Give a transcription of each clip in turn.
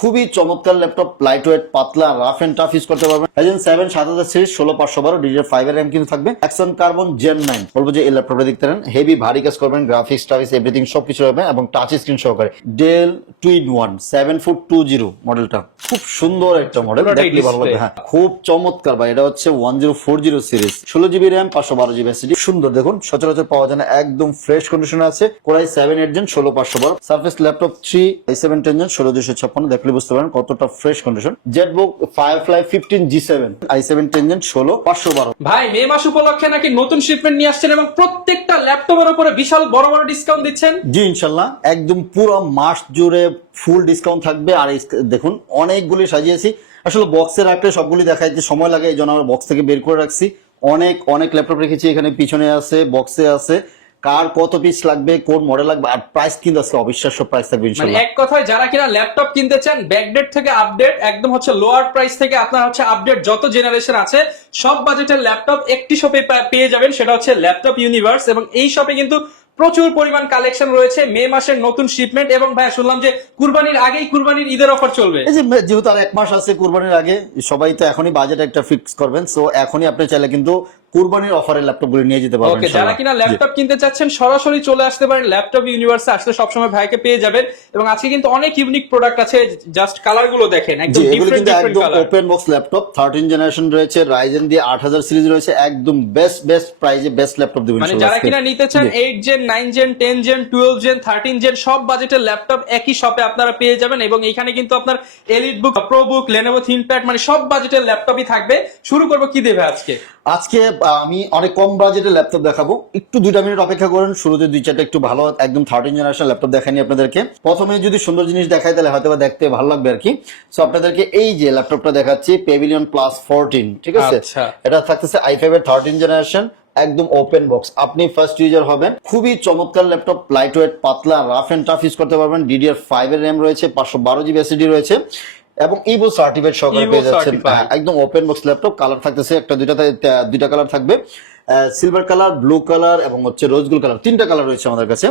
খুবই চমৎকার laptop, light weight, পাতলা, রাফ এন্ড টাফ ইউজ করতে পারবেন। Ryzen 7 7000 সিরিজ 16512 DDR5 এর RAM কিন্তু থাকবে। Axon Carbon Gen 9 বলবো যে এই ল্যাপটপটা দেখতে পারেন, হেভি ভারী কাজ করবেন, গ্রাফিক্স টাফিক্স এভরিথিং সবকিছু হবে এবং টাচ স্ক্রিন সহকারে। ডেল টুইন 1 7.20 মডেলটা খুব সুন্দর একটা মডেল, দেখলে ভালো লাগবে। হ্যাঁ, খুব চমৎকার ভাই। এটা হচ্ছে 1040 series, 16GB RAM 512GB SSD। সুন্দর, দেখুন সচরাচর পাওয়া যায় না, একদম ফ্রেশ কন্ডিশনে আছে। Core i7 8 Gen 16512 surface laptop 3 i7 10 Gen 16256, দেখলে বুঝতে পারেন কতটা fresh condition. Jetbook Firefly 15 G7 i7 10 Gen 16512। ভাই মে মাস উপলক্ষে নাকি নতুন শিপমেন্ট নিয়ে আসছেন এবং প্রত্যেকটা ল্যাপটপের উপরে বিশাল বড় বড় ডিসকাউন্ট দিচ্ছেন। জি ইনশাল্লাহ, একদম পুরো মাস জুড়ে ফুল ডিসকাউন্ট থাকবে। আর দেখুন অনেকগুলি সাজিয়েছি, আসলে বক্সে রাখলে সবগুলি দেখাইতে সময় লাগে, এই জন্য আমরা বক্স থেকে বের করে রাখছি। অনেক অনেক ল্যাপটপ রেখেছি, এখানে পিছনে আছে, বক্সে আছে, কার কত পিস লাগবে, কোন মডেল লাগবে, আর প্রাইস কিন্তু আজকে অবিশ্বাস্য প্রাইস থাকবে মানে ইনশাল্লাহ। এক কথায় যারা কিনা ল্যাপটপ কিনতে চান, ব্যাকডেট থেকে আপডেট একদম হচ্ছে লোয়ার প্রাইস থেকে আপনার হচ্ছে আপডেট যত জেনারেশন আছে সব বাজেটের ল্যাপটপ একটি শপে পেয়ে যাবেন, সেটা হচ্ছে ল্যাপটপ ইউনিভার্স। এবং এই শপে কিন্তু প্রচুর পরিমাণ কালেকশন রয়েছে, মে মাসের নতুন শিপমেন্ট। এবং ভাই শুনলাম যে কুরবানির আগেই কুরবানির ঈদের অফার চলবে। এই যে যেহেতু আর এক মাস আছে কুরবানির আগে, সবাই তো এখনই বাজেট একটা ফিক্স করবেন, সো এখনই আপনি চাইলে কিন্তু কুরবানির অফারের ল্যাপটপ গুলো নিয়ে যেতে পারবেন। ওকে, যারা কিনা ল্যাপটপ কিনতে চাচ্ছেন সরাসরি চলে আসতে পারেন ল্যাপটপ ইউনিভার্সে, আসলে সবসময় ভাইকে পেয়ে যাবেন। এবং আজকে কিন্তু অনেক ইউনিক প্রোডাক্ট আছে, জাস্ট কালার গুলো দেখেন, একদম different different colour. Open box laptop 13 generation রয়েছে, Ryzen দিয়ে 8000 সিরিজ রয়েছে, একদম বেস্ট প্রাইজে বেস্ট ল্যাপটপ দিবেন মানে যারা কিনা নিতে চান 8 gen 9 gen 10 gen 12 gen 13 gen সব বাজেটের ল্যাপটপ একই শপে আপনারা পেয়ে যাবেন। এবং এখানে কিন্তু আপনার এলিট বুক, প্রো বুক, Lenovo ThinkPad মানে সব বাজেটের ল্যাপটপই থাকবে। শুরু করব কি দেবে আজকে আমি অনেক কম বাজেটের ল্যাপটপ দেখাবো, একটু 2 মিনিট অপেক্ষা করেন। শুরুতে 2-4টা একটু ভালো একদম 13 জেনারেশন ল্যাপটপ দেখানি আপনাদেরকে। প্রথমে যদি সুন্দর জিনিস দেখাই তাহলে হয়তো দেখতে ভালো লাগবে আর কি। সো আপনাদেরকে এই যে ল্যাপটপটা দেখাচ্ছি, Pavilion Plus 14, ঠিক আছে? এটা থাকতেছে i5 এর 13 জেনারেশন, একদম ওপেন বক্স। আপনি ফার্স্ট ইউজার হবেন। খুবই চমৎকার ল্যাপটপ, লাইট ওয়েট, পাতলা, রাফ এন্ড টাফ ইউজ করতে পারবেন। DDR5 এর RAM রয়েছে, 512GB SSD রয়েছে এবং ইভো সার্টিফিকেট সহকারে পেয়ে যাচ্ছেন। একদম ওপেন বক্স ল্যাপটপ। কালার থাকতেছে দুইটা কালার থাকবে, সিলভার কালার, ব্লু কালার এবং হচ্ছে রোজ গোল্ড কালার, 3টা কালার রয়েছে আমাদের কাছে।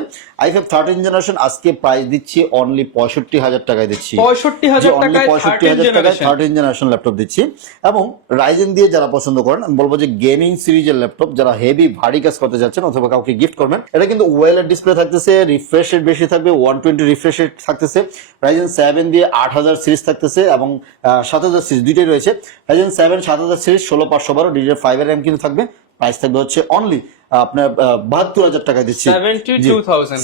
i5 13 জেনারেশন আজকে প্রাইস দিচ্ছি অনলি 65,000 টাকায় দিচ্ছি। 65,000 টাকায় 13 জেনারেশন ল্যাপটপ দিচ্ছি। এবং Ryzen দিয়ে যারা পছন্দ করেন, আমি বলবো যে গেমিং সিরিজের ল্যাপটপ, যারা হেভি ভারী কাজ করতে যাচ্ছেন অথবা কাউকে গিফট করবেন, এটা কিন্তু ওয়েলের ডিসপ্লে থাকতেছে, রিফ্রেশ রেট বেশি থাকবে, 120 রিফ্রেশ রেট থাকতেছে। Ryzen 7 দিয়ে 8000 সিরিজ থাকতেছে এবং 7000 সিরিজ দুইটাই রয়েছে। Ryzen 7 7000 সিরিজ 16512 DDR5 এর RAM কিন্তু থাকবে। প্রাইস থাকবে হচ্ছে অনলি আপনার 72,000 টাকায় দিচ্ছি,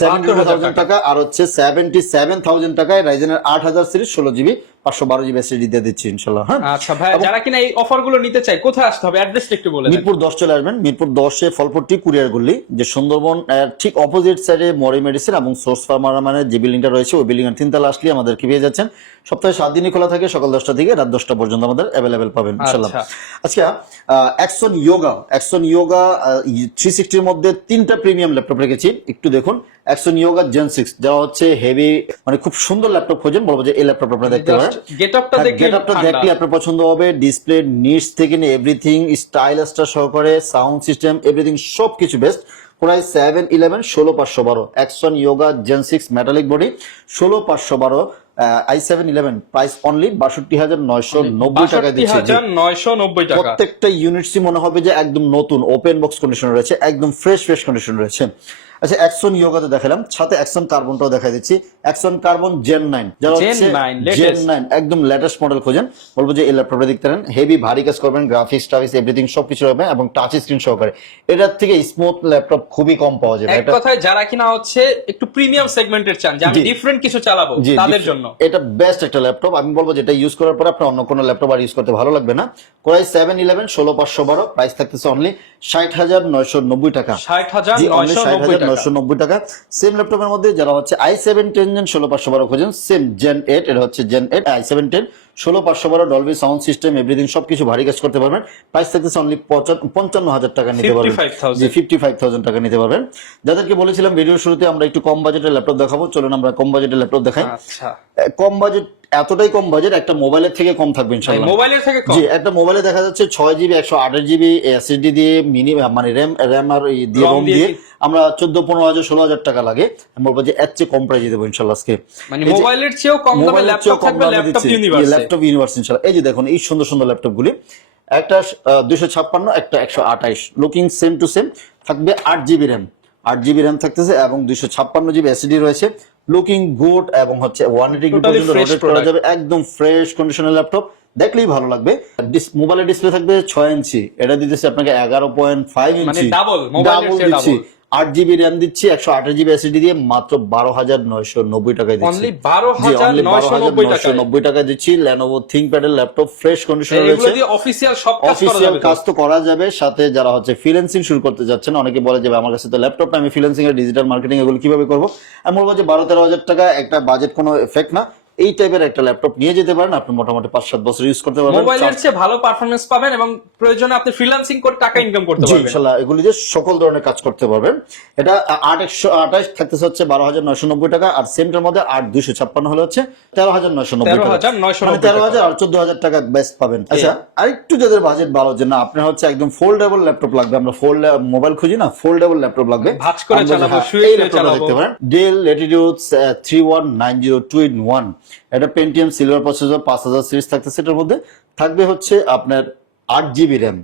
72,000 টাকা। আর হচ্ছে 77,000 টাকায় Ryzen এর 8000 সিরিজ 16GB 512GB SSD দিয়ে দিচ্ছি ইনশাআল্লাহ। হ্যাঁ, আচ্ছা ভাই, যারা কিনা এই অফার গুলো নিতে চায় কোথায় আসতে হবে, অ্যাড্রেসটা একটু বলে দেন। মিরপুর 10 চলে আসবেন, মিরপুর 10-এ ফলপট্টি কুরিয়ার গলি, যে সুন্দরবন ঠিক অপোজিট সাইডে মরি মেডিসিন এবং সোর্স ফার্মার মানে যে বিল্ডিংটা রয়েছে ওই বিল্ডিং এর 3 তলা আসলে আমাদেরকে পেয়ে যাচ্ছেন। সপ্তাহে 7 দিনই খোলা থাকে, সকাল 10টা থেকে রাত 10টা পর্যন্ত আমাদের অ্যাভেলেবেল পাবেন ইনশাআল্লাহ। আচ্ছা, Axon Yoga 360 এর মধ্যে 3টা প্রিমিয়াম ল্যাপটপ রেখেছি, একটু দেখুন। Axon Yoga Gen 6 যা হচ্ছে হেভি, মানে খুব সুন্দর ল্যাপটপ খোঁজেন, বলবো যে এই ল্যাপটপ আপনারা দেখতে পারেন। গেটআপটা দেখলে আপনার পছন্দ হবে। ডিসপ্লে, নিটস থেকে নিয়ে এভরিথিং, স্টাইলাসটা সহকারে, সাউন্ড সিস্টেম, এভরিথিং সবকিছু best. Core i7 11 16512 Axon Yoga Gen 6 metallic body 16512 i7 11 price only 62,990 টাকায় দিচ্ছি। 62,990 টাকা। প্রত্যেকটা ইউনিটসই মনে হবে যে একদম নতুন, ওপেন বক্স কন্ডিশন রয়েছে, একদম ফ্রেশ কন্ডিশন রয়েছে। আচ্ছা, Axon Yoga তো দেখালাম, সাথে Axon Carbonটাও দেখাই দিচ্ছি। Axon Carbon Gen 9 যারা হচ্ছে Gen 9 একদম লেটেস্ট মডেল খোঁজেন, বলবো যে এই ল্যাপটপটা দেখতে পারেন, হেভি ভারী কাজ করবেন, গ্রাফিক্স টাফিক্স এভরিথিং সবকিছু হবে এবং টাচ স্ক্রিন সহকারে। এটার থেকে স্মুথ ল্যাপটপ খুবই কম পাওয়া যায়। এক কথায় যারা কিনা হচ্ছে একটু প্রিমিয়াম সেগমেন্টের চান, যে আমি ডিফারেন্ট কিছু চালাবো, তাদের জন্য এটা বেস্ট একটা ল্যাপটপ। আমি বলবো যেটা ইউজ করার পর আপনার অন্য কোনো ল্যাপটপ আর ইউজ করতে ভালো লাগবে না। Core i7 11 16512 প্রাইস থাকতেছে অনলি 60,990 টাকা। 60,990 টাকা। সেম ল্যাপটপের মধ্যে যারা হচ্ছে i7 10 Gen 16512 খোঁজেন, সেম Gen 8, এটা হচ্ছে Gen 8 i7 10 16,512 Dolby sound system everything সবকিছু ভারী কাজ করতে পারবেন। প্রাইস থাকতেছে অনলি 55,000 টাকা নিতে পারবেন। 55,000 জি 55,000 টাকা নিতে পারবেন। যাদেরকে বলেছিলাম ভিডিওর শুরুতে আমরা একটু কম বাজেটের ল্যাপটপ দেখাবো, চলুন আমরা কম বাজেটের ল্যাপটপ দেখাই। আচ্ছা, কম বাজেট, এতটাই কম বাজেট একটা মোবাইলের থেকে কম থাকবে ইনশাআল্লাহ। মোবাইলের থেকে কম? জি, একটা মোবাইলে দেখা যাচ্ছে 6GB 128GB এসএসডি দিয়ে মানে র্যাম আর দিয়ে রম দিয়ে আমরা 14-15,000 16,000 টাকা লাগে। আমি বলবো যে এর চেয়ে কম প্রাইস দিতে ইনশাআল্লাহ আজকে। মানে মোবাইলের চেয়েও কম দামে ল্যাপটপ থাকবে ল্যাপটপ ইউনিভার্স। ল্যাপটপ ইউনিভার্স ইনশাআল্লাহ। এই যে দেখুন এই সুন্দর সুন্দর ল্যাপটপগুলি, একটা 256, একটা 128, লুকিং সেম টু সেম, থাকবে 8GB র্যাম, 8GB র্যাম থাকতেছে এবং 256GB এসএসডি রয়েছে, লুকিং গুড এবং হচ্ছে 180 ডিগ্রি পর্যন্ত রোটেট করা যাবে, একদম ফ্রেশ কন্ডিশনের ল্যাপটপ, দেখলেই ভালো লাগবে। মোবাইলের ডিসপ্লে থাকবে 6 ইঞ্চি, এটা দিতেছে আপনাকে 11.5 ইঞ্চি, মানে ডাবল মোবাইলের চেয়ে দিচ্ছি। ডাবল। 8GB র্যাম দিচ্ছি, 128GB এসএসডি দিয়ে মাত্র 12,990 টাকায় দিচ্ছি। অনলি 12,990 টাকায় দিচ্ছি। Lenovo ThinkPad এর ল্যাপটপ, ফ্রেশ কন্ডিশনে এগুলো রয়েছে, দিয়ে অফিশিয়াল সব কাজ করা অফিসিয়াল যাবে। কাজ তো করা যাবে। সাথে যারা হচ্ছে ফ্রিল্যান্সিং শুরু করতে যাচ্ছেন, অনেকে বলে যে আমার কাছে তো ল্যাপটপ না, আমি ফ্রিল্যান্সিং এর ডিজিটাল মার্কেটিং এগুলো কিভাবে করবো, আমি বলবো যে 12-13 হাজার টাকা একটা বাজেট কোনো এফেক্ট না, এই টাইপের একটা ল্যাপটপ নিয়ে যেতে পারেন, আপনি মোটামুটি 5-7 বছর ইউজ করতে পারবেন। মোবাইলের চেয়ে ভালো পারফরম্যান্স পাবেন এবং প্রয়োজনে আপনি ফ্রিল্যান্সিং করে টাকা ইনকাম করতে জি পারবেন। ইনশাআল্লাহ এগুলি দিয়ে সকল ধরনের কাজ করতে পারবেন। এটা 8/128 থাকতেছে হচ্ছে 12,990 টাকা, আর সেমটার মধ্যে 8/256 হলে হচ্ছে 13,990 টাকা, 13,990 13,000 আর 14,000 টাকা বেস্ট পাবেন। আচ্ছা, আরেকটু যাদের বাজেট ভালো, যে না আপনার হচ্ছে একদম ফোল্ডেবল ল্যাপটপ লাগবে, আমরা মোবাইল খুঁজি না, ফোল্ডেবল ল্যাপটপ লাগবে, ভাঁজ করে চালাবো, শুয়ে এই শুয়ে ল্যাপটপটা চালাবো। দেখতে পারেন। ডেল ল্যাটিটিউড 3190 2-in-1, এটা পেন্টিয়াম সিলভার প্রসেসর 5000 সিরিজ থাকতেছে, এটার মধ্যে থাকবে হচ্ছে আপনার 8GB র্যাম,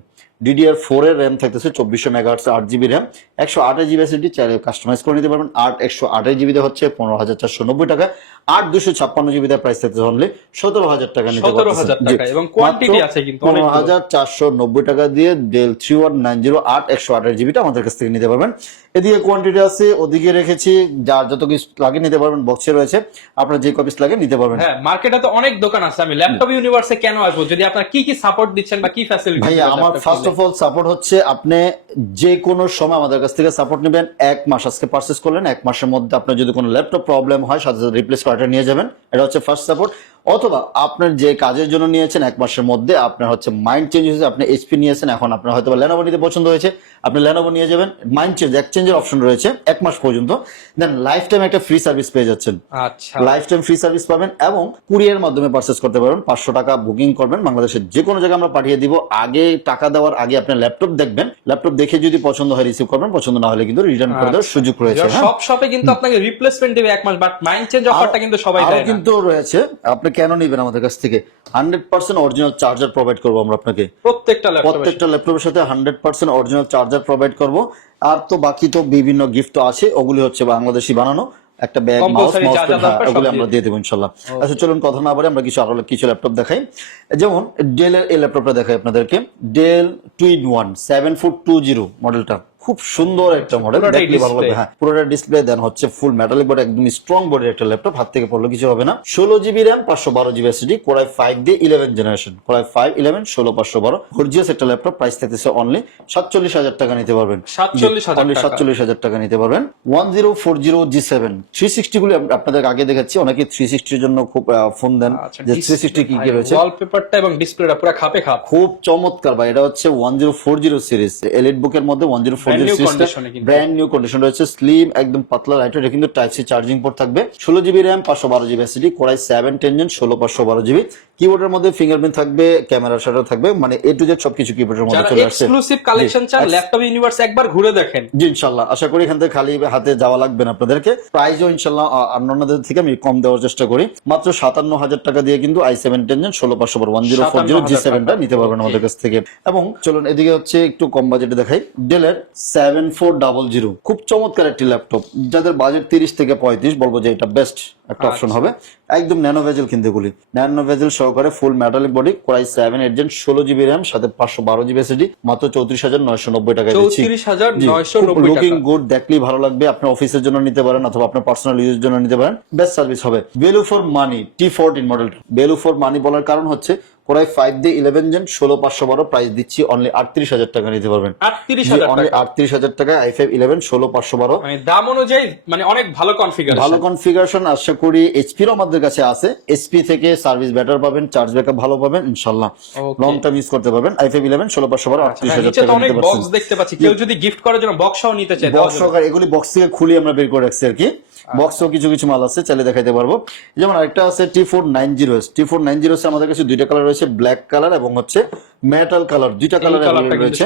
DDR4 এর র্যাম থাকতেছে 2400 megahertz, 8GB RAM, 128GB SSD, চাইলে কাস্টমাইজ করে নিতে পারবেন। 128GB তে হচ্ছে 15,490 টাকা, 8/256GB তে প্রাইস থাকতেছে অনলি 17,000 টাকা নিতে পারবেন। 17,000 টাকা এবং কোয়ান্টিটি আছে কিন্তু অনেক। 15,490 টাকা দিয়ে ডেল 3190 128GB টা আমাদের কাছ থেকে নিতে পারবেন। এদিকে কোয়ান্টিটি আছে, ওদিকে রেখেছি, যার যত কিছু লাগে নিতে পারবেন, বক্সে রয়েছে, আপনার যে কপিস লাগে নিতে পারবেন। হ্যাঁ, মার্কেটে তো অনেক দোকান আছে, আমি ল্যাপটপ ইউনিভার্সে কেন আসবো যদি আপনারা কি কি সাপোর্ট দিচ্ছেন বা কি ফ্যাসিলিটি? ভাই আমার ফার্স্ট অফ অল সাপোর্ট হচ্ছে, আপনি যে কোনো সময় আমাদের কাছ থেকে সাপোর্ট নেবেন। 1 মাস আজকে পারচেজ করলেন, 1 মাসের মধ্যে আপনার যদি কোনো ল্যাপটপ প্রবলেম হয়, সাথে সাথে রিপ্লেস করাটা নিয়ে যাবেন, এটা হচ্ছে ফার্স্ট সাপোর্ট। অথবা আপনার যে কাজের জন্য নিয়েছেন 1 মাসের মধ্যে আপনার হচ্ছে মাইন্ড চেঞ্জ হয়েছে, আপনি এইচপি নিয়েছেন, এখন আপনার হয়তো লেনোভো নিতে পছন্দ হয়েছে, আপনি লেনোভো নিয়ে যাবেন, মাইন্ড চেঞ্জ এক্সচেঞ্জের অপশন রয়েছে 1 মাস পর্যন্ত, দেন লাইফ টাইম একটা ফ্রি সার্ভিস পেয়ে যাচ্ছেন। আচ্ছা, লাইফ টাইম ফ্রি সার্ভিস পাবেন এবং কুরিয়ার মাধ্যমে পারচেজ করতে পারবেন। 500 টাকা বুকিং করবেন, বাংলাদেশের যে কোনো জায়গায় আমরা পাঠিয়ে দিব। আগে টাকা দেওয়ার আগে আপনি ল্যাপটপ দেখবেন, ল্যাপটপ দেখে যদি পছন্দ হয় রিসিভ করবেন, পছন্দ না হলে কিন্তু রিটার্ন করে দেওয়ার সুযোগ রয়েছে। সব শপে কিন্তু আপনাকে রিপ্লেসমেন্ট দিবে 1 মাস, বাট মাইন্ড চেঞ্জ অফারটা কিন্তু সবাই দেয় না। কিন্তু রয়েছে, আপনি কেন নেবেন আমাদের কাছ থেকে? 100% অরিজিনাল চার্জার প্রোভাইড করবো আমরা আপনাকে, প্রত্যেকটা ল্যাপটপের সাথে 100% অরিজিনাল চার্জার প্রোভাইড করব। আর তো বাকি তো বিভিন্ন গিফট তো আছে, ওগুলি হচ্ছে বাংলাদেশি বানানো, একটা ব্যাগ, মাউস, ওগুলো আমরা দিয়ে দেবো ইনশাল্লাহ। আচ্ছা চলুন কথা না বলে আমরা কিছু ল্যাপটপ দেখাই। যেমন ডেলের এই ল্যাপটপটা দেখাই আপনাদেরকে, ডেল 2-in-1 7420 মডেলটা, খুব সুন্দর একটা মডেল, দেখলে ভালো লাগবে। হ্যাঁ, পুরোটা ডিসপ্লে, দেন হচ্ছে ফুল মেটালিক বডি, একদম স্ট্রং বডির একটা ল্যাপটপ, হাত থেকে পড়লে কিছু হবে না। 16GB RAM, 512GB SSD, core i 5 দিয়ে 11 জেনারেশন, কোরাই 5 11 16512, গর্জিয়াস একটা ল্যাপটপ। প্রাইস থাকতেছে অনলি 47,000 টাকা নিতে পারবেন। 47,000 টাকা নিতে পারবেন। 1040 G7 360 গুলি আপনাদের আগে দেখাচ্ছি, অনেকে 360 এর জন্য খুব ফোন দেন যে 360 কি কি রয়েছে। ওয়ালপেপারটা এবং ডিসপ্লেটা পুরো খাপে খাপ, খুব চমৎকার ভাই। এটা হচ্ছে 1040 সিরিজ, এলিট বুকের মধ্যে 1040 ব্র্যান্ড নিউ কন্ডিশন রয়েছে, স্লিম একদম পাতলা লাইট, এটা কিন্তু টাইপ সি চার্জিং পোর্ট থাকবে। 16GB RAM, 512GB SSD, core i 7 10 16/512GB। কিবোর্ডের মধ্যে ফিঙ্গারপ্রিন্ট থাকবে, ক্যামেরার শাটার থাকবে, মানে এ টু জেড সবকিছু কিবোর্ডের মধ্যে চলে আসছে। এক্সক্লুসিভ কালেকশন চান, ল্যাপটপ ইউনিভার্স একবার ঘুরে দেখেন। জি ইনশাআল্লাহ, আশা করি এখান থেকে খালি হাতে যাওয়া লাগবে না আপনাদেরকে। প্রাইসও ইনশাআল্লাহ অন্যদের থেকে আমি কম দেওয়ার চেষ্টা করি, মাত্র 57,000 টাকা দিয়ে কিন্তু i7 10 16/512 1040 G7 টা নিতে পারবেন আমাদের কাছ থেকে। এবং চলুন এদিকে হচ্ছে একটু কম বাজেটে দেখাই, ডেলের 7400, খুব চমৎকার একটি ল্যাপটপ। যাদের বাজেট 30 থেকে 35, বলবো যে এটা বেস্ট একটা অপশন হবে। একদম ন্যানো ভেজেল কিন্তু এগুলি, ন্যানো ভেজেল সহকারে ফুল metallic body, core i 7 8 16GB RAM, সাথে 512GB এসএসডি, মাত্র 34,990 টাকা দিচ্ছি। 34,990 লুকিং গুড, দেখলেই ভালো লাগবে। আপনি অফিসের জন্য নিতে পারেন অথবা আপনার পার্সোনাল ইউজের জন্য নিতে পারেন, বেস্ট সার্ভিস হবে। ভ্যালু ফর মানি T14 মডেলটা, ভ্যালু ফর মানি বলার কারণ হচ্ছে কোরাই 5 দিয়ে 11 জেন 16512 প্রাইস দিচ্ছি অনলি 38000 টাকা নিতে পারবেন। 38000 অনলি টাকা, 38000 টাকা i5 11 16512। মানে দাম অনুযায়ী মানে অনেক ভালো কনফিগারেশন। ভালো কনফিগারেশন আশা করি এইচপি র আমাদের কাছে আছে। এইচপি থেকে সার্ভিস বেটার পাবেন, চার্জ ব্যাকআপ ভালো পাবেন ইনশাআল্লাহ, লং টার্ম ইউজ করতে পারবেন। i5 11 16512 38000 নিচে তো টাকা অনেক নিতে বক্স পারছেন। দেখতে পাচ্ছি, কেউ যদি গিফট করার জন্য বক্সও নিতে চায় বক্স সহকারে এগুলি বক্স থেকে খুলে আমরা বের করে রাখছি আর কি। বক্সও কিছু কিছু মাল আছে, চাইলে দেখাইতে পারবো। যেমন আরেকটা আছে T490S। T490S আমাদের কাছে দুইটা কালার রয়েছে, ব্ল্যাক কালার এবং হচ্ছে মেটাল কালার, দুইটা কালার রয়েছে।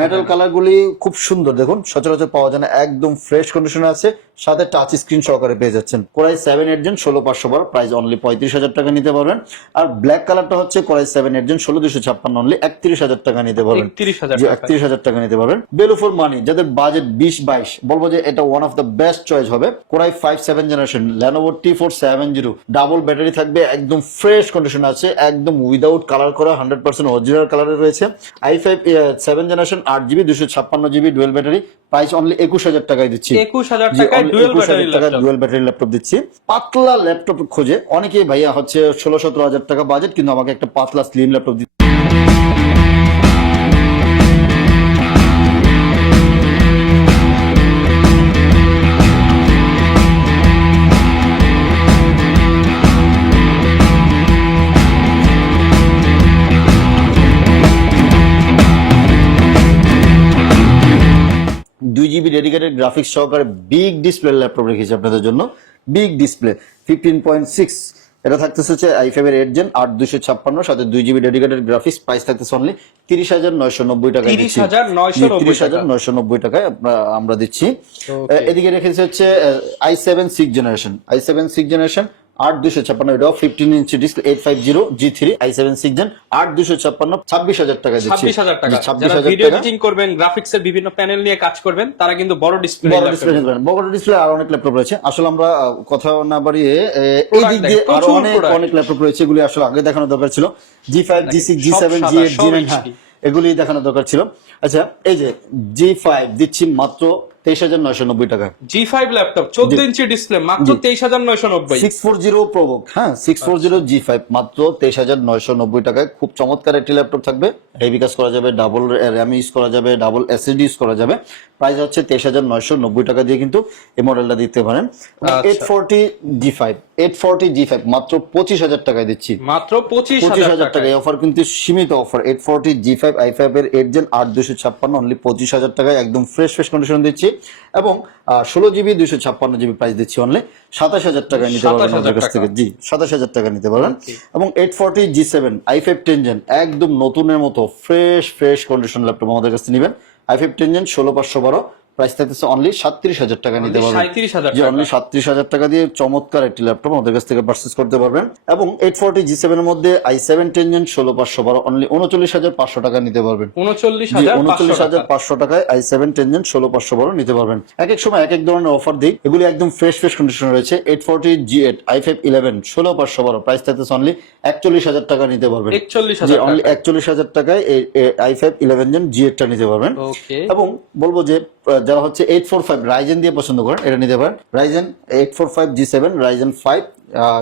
মেটাল কালার গুলি খুব সুন্দর, দেখুন সচরাচর পাওয়া যায় না, একদম ফ্রেশ কন্ডিশনে আছে, সাথে টাচ স্ক্রিন সহকারে পেয়ে যাচ্ছেন। কোরাই 7 জেন 16512 প্রাইস অনলি 35000 টাকা নিতে পারবেন। আর ব্ল্যাক কালারটা হচ্ছে কোরাই 7 জেন 16256 অনলি 31000 টাকা নিতে পারবেন। 31000 টাকা নিতে পারবেন। ভ্যালু ফর মানি, যাদের বাজেট 20-22, বলবো যে এটা one of the best choice হবে। Core i 5 7 generation Lenovo T470, double battery থাকবে, একদম ফ্রেশ কন্ডিশন আছে, একদম উইদাউট কালার করা, 100% অরিজিনাল কালারে রয়েছে। i5 7 generation 8GB 256GB dual battery, price only 21000 টাকায় দিচ্ছি। 21000 টাকায় ডুয়েল ব্যাটারি ল্যাপটপ দিচ্ছি। পাতলা ল্যাপটপ খোঁজে অনেকেই, ভাইয়া হচ্ছে 16-17 টাকা বাজেট, কিন্তু আমাকে একটা পাতলা স্লিম ল্যাপটপ দিচ্ছে। দুই জিবি ডেডিকেটেড গ্রাফিক্স সহকারে বিগ ডিসপ্লে ল্যাপটপ রেখেছি আপনাদের জন্য। বিগ ডিসপ্লে 15.6, এটা থাকতেছে হচ্ছে i5 8 জেন 8256, সাথে 2 জিবি ডেডিকেটেড গ্রাফিক্স, প্রাইস থাকতেছে অনলি 30990 টাকায় দিচ্ছি। 30990 টাকায় আমরা দিচ্ছি। এদিকে রেখেছি হচ্ছে i7 6 জেনারেশন 8256, এটাও 15 inch display 850 G3 i7 6 gen 8256 26000 টাকা দিচ্ছি। 26000 টাকা। 26000 যারা ভিডিও টাকা এডিটিং করবেন, গ্রাফিক্সের বিভিন্ন প্যানেল নিয়ে কাজ করবেন, তারা কিন্তু বড় ডিসপ্লে বড় ডিসপ্লে আর অনেক ল্যাপটপ রয়েছে। আসলে আমরা কথা না বাড়িয়ে এই দিক দিয়ে আরো অনেক ল্যাপটপ রয়েছে, এগুলি আসলে আগে দেখানো দরকার ছিল। G5 G6 G7 G8 G9 এগুলি দেখানো দরকার ছিল। আচ্ছা, এই যে G5 দিচ্ছি মাত্র 23990 টাকা। G5 ল্যাপটপ 14 ইঞ্চি ডিসপ্লে মাত্র 23990। 640 প্রোবুক, হ্যাঁ 640 G5 মাত্র 23990 টাকায়। খুব চমৎকার একটি ল্যাপটপ থাকবে, হেভি কাজ করা যাবে, ডাবল র্যাম ইউজ করা যাবে, ডাবল এসএসডি ইউজ করা যাবে। প্রাইস হচ্ছে 23990 টাকা দিয়ে কিন্তু এই মডেলটা দিতে পারেন। 840 G5 মাত্র 25000 টাকায় দিচ্ছি। মাত্র 25000 টাকা। এই অফার কিন্তু সীমিত অফার। 840 G5 i5 এর 8 জেন 8256 অনলি 25000 টাকায় একদম ফ্রেশ কন্ডিশন দিচ্ছি। এবং 16GB 256GB প্রাইস দিচ্ছি অনলি 27000 টাকায় নিতে পারবেন আমাদের কাছ থেকে। জি, 27000 টাকা নিতে পারবেন। এবং 840 G7 i5 10 জেন একদম নতুনের মতো ফ্রেশ কন্ডিশন ল্যাপটপ আমাদের কাছে নেবেন। i5 10 জেন 16512 প্রাইস থাকতেছে অনলি 37000 টাকা নিতে পারবেন। জি, অনলি 37000 টাকা দিয়ে চমৎকার একটি ল্যাপটপ আমাদের কাছ থেকে পারচেজ করতে পারবেন। এবং 840 G7 এর মধ্যে i7 10 জেন 16512 অনলি 39500 টাকা নিতে পারবেন। 39500 টাকায় i7 10 জেন 16512 নিতে পারবেন। এক এক সময় এক এক ধরনের অফার দিই, এগুলি একদম ফ্রেশ কন্ডিশন রয়েছে। 840 G8 i5 11 16512 প্রাইস থাকতেছে অনলি 41000 টাকা নিতে পারবেন। 41000 অনলি 41000 টাকায় i5 11 জেন G8 টা নিতে পারবেন। এবং বলবো যে যারা হচ্ছে 845 রাইজেন দিয়ে পছন্দ করেন, এটা নিতে পারেন। রাইজেন 845 G7 রাইজেন 5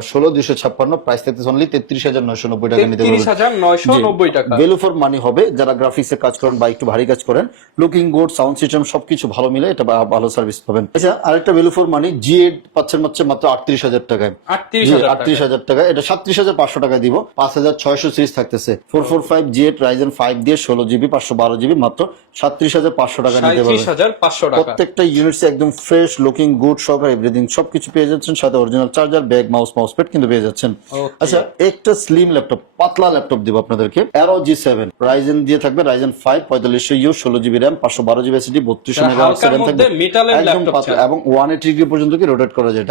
16256 প্রাইস থাকতেছে অনলি 33990 টাকা নিতে পারবেন। 33990 টাকা। ভ্যালু ফর মানি হবে। যারা গ্রাফিক্সে কাজ করেন বা একটু ভারী কাজ করেন, লুকিং গুড, সাউন্ড সিস্টেম সবকিছু ভালো মিলে এটা ভালো সার্ভিস পাবেন। আচ্ছা, আরেকটা ভ্যালু ফর মানি G8 পাচ্ছেন মাত্র 38000 টাকায়। 38000 টাকা, এটা 37500 টাকায় দিব। 5600 সিরিজ থাকতেছে। 445 G8 রাইজেন 5 দিয়ে 16GB 512GB মাত্র 37500 টাকা নিতে পারবেন। 37500 টাকা। প্রত্যেকটা ইউনিটসে একদম ফ্রেশ লুকিং গুড সহকারে এভরিথিং সবকিছু পেয়ে যাচ্ছেন, সাথে original charger, bag, mouse pad কিন্তু পেয়ে যাচ্ছেন। আচ্ছা, একটা স্লিম ল্যাপটপ, পাতলা ল্যাপটপ দিব আপনাদেরকে। Aero G7 রাইজেন দিয়ে থাকবে, Ryzen 5 4500U 16GB RAM 512GB SSD 32 megahertz থাকবে, একদম পাতলা এবং 180 ডিগ্রি পর্যন্ত কি রোটেট করা যায়।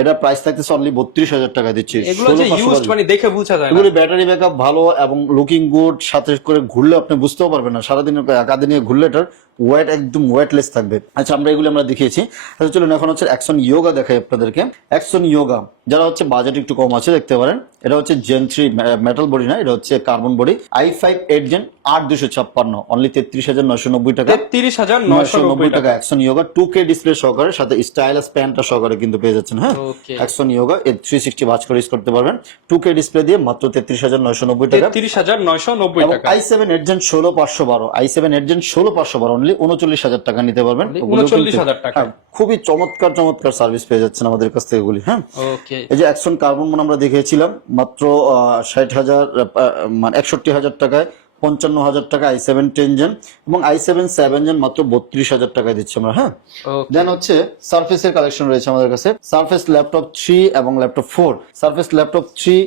এটা প্রাইস থাকতেছে অনলি 32000 টাকা দিচ্ছি। এগুলো যে ইউজড মানে দেখে বোঝা যায় না। এগুলো ব্যাটারি ব্যাকআপ ভালো এবং লুকিং গুড, সাথে করে ঘুরলে আপনি বুঝতেও পারবেন না, সারাদিন কাঁধে নিয়ে ঘুরলে এটার ওয়েট একদম ওয়েটলেস থাকবে। আচ্ছা আমরা এগুলো আমরা দেখিয়েছি। আচ্ছা চলুন এখন হচ্ছে অ্যাকশন ইয়োগা দেখাই আপনাদেরকে। অ্যাকশন ইয়োগা যারা হচ্ছে বাজেট একটু কম আছে দেখতে পারেন, এটা হচ্ছে জেন 3 মেটাল বডি না, এটা হচ্ছে carbon body, i5 8 gen 8256 only 33,990 টাকা, 33,990 টাকা। অ্যাকশন ইয়োগা 2K ডিসপ্লে সহকারে সাথে স্টাইলাস প্যান্টটা সহকারে কিন্তু পেয়ে যাচ্ছেন। হ্যাঁ Okay. অ্যাকশন ইয়োগা 360 ওয়াচ করে ইউজ করতে পারবেন 2K ডিসপ্লে দিয়ে মাত্র 33,990 টাকা। 33,990 টাকা। i7 8 gen 16512 i7 8 gen 16512 only 39,000 টাকা নিতে পারবেন। Only ওগুলো কিন্তু- 39,000 টাকা। হ্যাঁ, খুবই চমৎকার সার্ভিস পেয়ে যাচ্ছেন আমাদের কাছ থেকে এগুলি। হ্যাঁ ওকে, এই যে অ্যাকশন কার্বন আমরা দেখিয়েছিলাম মাত্র 60,000 মানে 61,000 টাকায়, 55,000 টাকা i7 10 জেন এবং i7 7 জেন মাত্র 32,000 টাকায় দিচ্ছি আমরা। হ্যাঁ ওকে। দেন হচ্ছে সারফেসের কালেকশন রয়েছে আমাদের কাছে, সারফেস ল্যাপটপ 3 এবং ল্যাপটপ 4। সারফেস ল্যাপটপ 3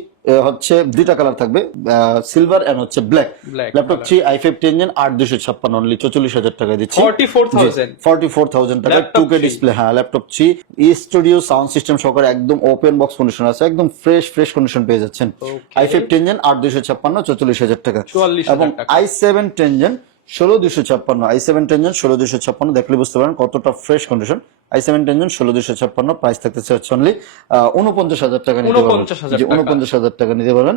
হচ্ছে দুইটা কালার থাকবে, সিলভার এন্ড হচ্ছে black. Black laptop color। 3 i5 10 gen 8256 only 44,000 টাকায় দিচ্ছি। 44,000 44,000 টাকা Laptop 2K 3 ডিসপ্লে। হ্যাঁ ল্যাপটপ 3 স্টুডিও সাউন্ড সিস্টেম সহকারে একদম ওপেন বক্স কন্ডিশন আছে, একদম ফ্রেশ কন্ডিশন পেয়ে যাচ্ছেন। Okay. i5 10 জেন 8256 44,000 টাকা 44,000 এবং টাকা। i7 10 জেন 16,256 i7 10 জেন 16,256 দেখলে বুঝতে পারেন কতটা fresh condition. i7 10 gen 16,256 price থাকতেছে হচ্ছে অনলি 49,000 টাকা নিতে পারবেন। 49,000 জি টাকা। 49,000 টাকা নিতে পারবেন।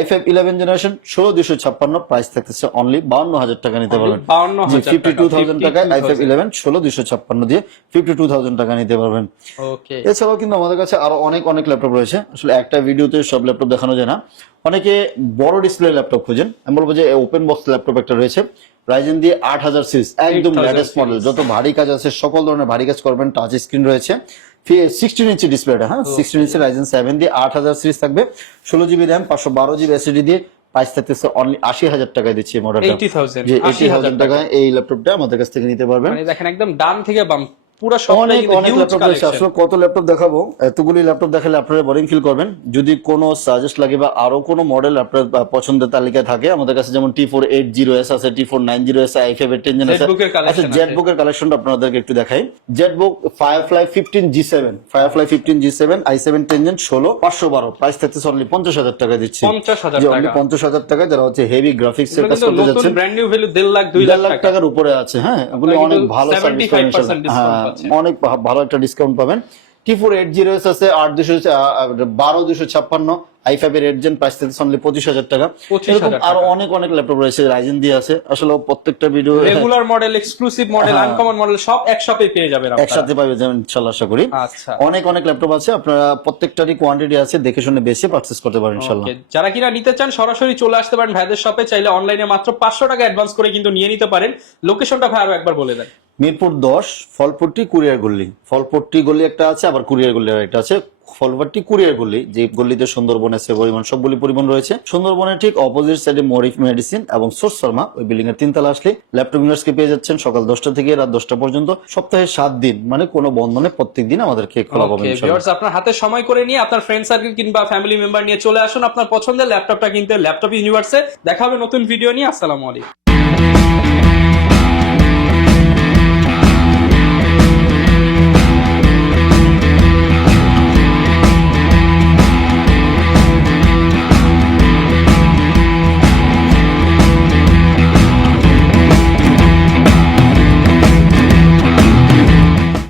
i5 11 জেনারেশন 16,256 প্রাইস থাকতেছে অনলি 52,000 টাকা নিতে পারবেন। 52,000 জি 52,000 টাকায় i5 52,000 11 16,256 দিয়ে 52,000 টাকা নিতে পারবেন। ওকে। এছাড়াও কিন্তু আমাদের কাছে আরো অনেক ল্যাপটপ রয়েছে, আসলে একটা ভিডিওতে সব ল্যাপটপ দেখানো যায় না। অনেকে বড় ডিসপ্লে ল্যাপটপ খুঁজেন, আমি বলবো যে ওপেন বক্স ল্যাপটপ একটা রয়েছে রাইজেন দিয়ে 8000 সিরিজ, একদম 8000 লেটেস্ট মডেল, যত ভারী কাজ আছে সকল ধরনের ভারী কাজ করবেন। টাচ স্ক্রিন রয়েছে, 16 ইঞ্চি ডিসপ্লেটা। হ্যাঁ 16 ইঞ্চি রাইজেন 7 দিয়ে 8000 সিরিজ থাকবে, 16 জিবি র্যাম 512 জিবি এসএসডি দিয়ে প্রাইস থাকতেছে অনলি 80,000 টাকায় দিচ্ছি এই মডেলটা। 80,000 যে 80,000 80,000 টাকায় এই ল্যাপটপটা আমাদের কাছ থেকে নিতে পারবেন। মানে দেখেন একদম ডান থেকে বাম পুরো সবটাই অনেক কিন্তু হিউজ ল্যাপটপ রয়েছে, কালেকশন। আসলে কত ল্যাপটপ দেখাবো, এতগুলি ল্যাপটপ দেখালে আপনারা বোরিং ফিল করবেন। যদি কোনো সাজেস্ট লাগে বা আরো কোনো মডেল আপনার পছন্দের তালিকায় থাকে, আমাদের কাছে যেমন T480S আছে, T490 আছে, i5 10 জেন আছে। ZBook এর collection আচ্ছা আছে। জেটবুক এর কালেকশনটা আপনাদেরকে একটু দেখাই। Jetbook Firefly 15G7 i7 10 gen 16,512 price থাকতেছে অনলি 50,000 টাকা দিচ্ছি। 50,000 জি, টাকা। only 50,000 টাকা, যারা হচ্ছে হেভি গ্রাফিক্স এর এগুলো কাজ কিন্তু করতে নতুন যাচ্ছেন। Brand new value 1.5 lakh 2 1.5 lakh lakh টাকা। টাকার উপরে আছে। হ্যাঁ এগুলো আপনারা অনেক কিন্তু ভালো 75% discount পাচ্ছেন। অনেক ভালো একটা ডিসকাউন্ট পাবেন। T480S আছে 12,256 i5 এর 8 জেন প্রাইস থাকছে অনলি 25,000 টাকা। 25,000 এরকম আরো অনেক ল্যাপটপ রয়েছে রাইজেন দিয়ে আছে, আসলে প্রত্যেকটা video regular model, exclusive model, হ্যাঁ। আনকমন মডেল সব এক শপে পেয়ে যাবেন আপনারা। একসাথে পাবেন ইনশাআল্লাহ, আশা করি। আচ্ছা। অনেক ল্যাপটপ আছে, আপনারা প্রত্যেকটারই কোয়ান্টিটি আছে, দেখে শুনে বেশি পারচেজ করতে পারেন ইনশাআল্লাহ। Okay, যারা কিনা নিতে চান সরাসরি চলে আসতে পারেন ভাইদের শপে, চাইলে অনলাইনে মাত্র 500 টাকা অ্যাডভান্স করে কিন্তু নিয়ে নিতে পারেন। লোকেশনটা ভাই আরো একবার বলে দেন। মিরপুর 10 ফলপট্টি কুরিয়ার গল্লি। ফলপট্টি গলি একটা আছে, আবার কুরিয়ার গল্লি একটা আছে। ফলপট্টি কুরিয়ার গলি, যে গলিতে সুন্দরবন আছে, পরিবহন সবগুলি পরিবহন রয়েছে। সুন্দরবনের ঠিক অপোজিট সাইডে মরিফ মেডিসিন এবং সোর্স ফার্মা, ওই বিল্ডিং এর 3 তলা আসলে ল্যাপটপ ইউনিভার্সকে পেয়ে যাচ্ছেন সকাল 10টা থেকে রাত 10টা পর্যন্ত, সপ্তাহে 7 দিন, মানে কোনো বন্ধনে প্রত্যেক দিন আমাদেরকে খোলা পাবেন ওকে ইনশাআল্লাহ। ভিউয়ার্স, আপনার হাতে সময় করে নিয়ে আপনার ফ্রেন্ড সার্কেল কিংবা ফ্যামিলি মেম্বার নিয়ে চলে আসুন আপনার পছন্দের ল্যাপটপটা কিনতে ল্যাপটপ ইউনিভার্সে। দেখা হবে নতুন ভিডিও নিয়ে। আসসালামু আলাইকুম।